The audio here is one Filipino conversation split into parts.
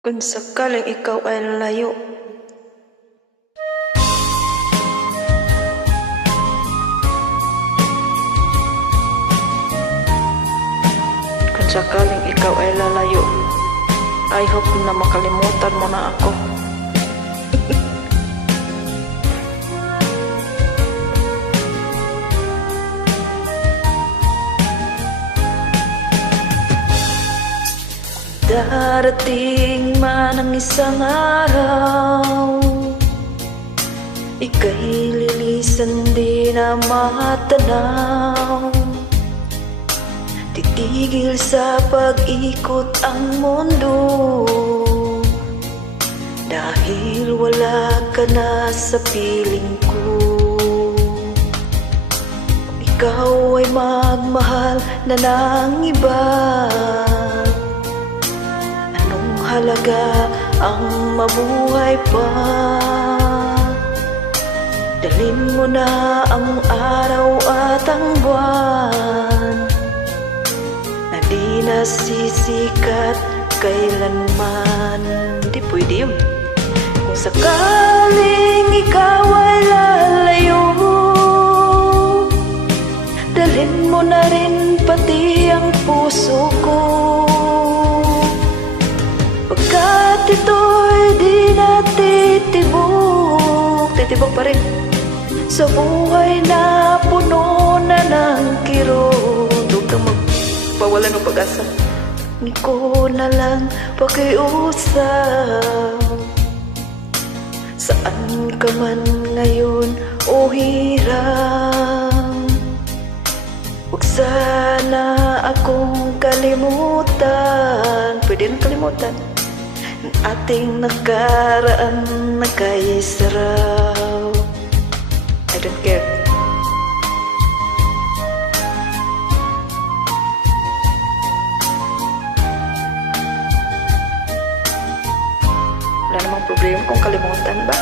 Kung sakaling ikaw ay lalayo, kung sakaling ikaw ay lalayo, I hope na makalimutan mo na ako. Darating man ang isang araw, ika'y lilisan di na matanaw. Titigil sa pag-ikot ang mundo, dahil wala ka na sa piling ko. Ikaw ay magmahal na ng iba, halaga ang mabuhay pa. Dalhin mo na ang araw at ang buwan, na di nasisikat kailanman. Di pwede yun. Kung sakaling ikaw ay lalayo, dalhin mo na rin pati ang puso ko. Pagkat ito'y di natitibok, titibok pa rin sa buhay na puno na ng kirot. Huwag kang magpawalan ng pag-asa, hindi ko na lang pakiusap. Saan ka man ngayon o hirang, huwag sana akong kalimutan. Pwede nang kalimutan ang ating nakaraan na kay saraw. I don't care. Wala namang problema kung kalimutan ba.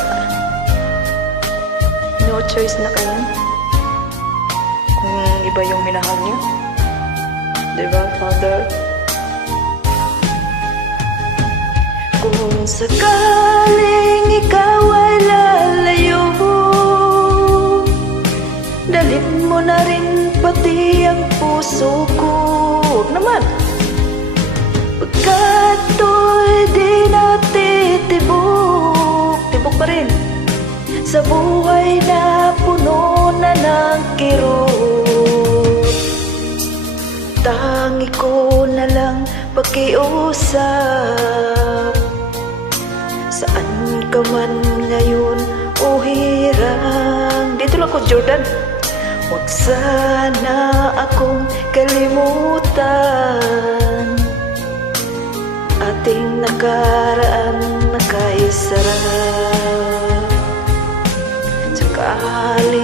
No choice na kayo kung iba yung minahal niyo. Diba, Father? Kung sakaling ikaw ay lalayo, dalhin mo na rin pati ang puso ko. Huwag naman. Pagkat to'y di natitibok, tibok pa rin sa buhay na puno na ng kirot. Tangi ko na lang pakiusap, saan ka man ngayon o hirang. Dito lang ko, Jordan. Huwag sana akong kalimutan ating nakaraan na kay sarap. Sakali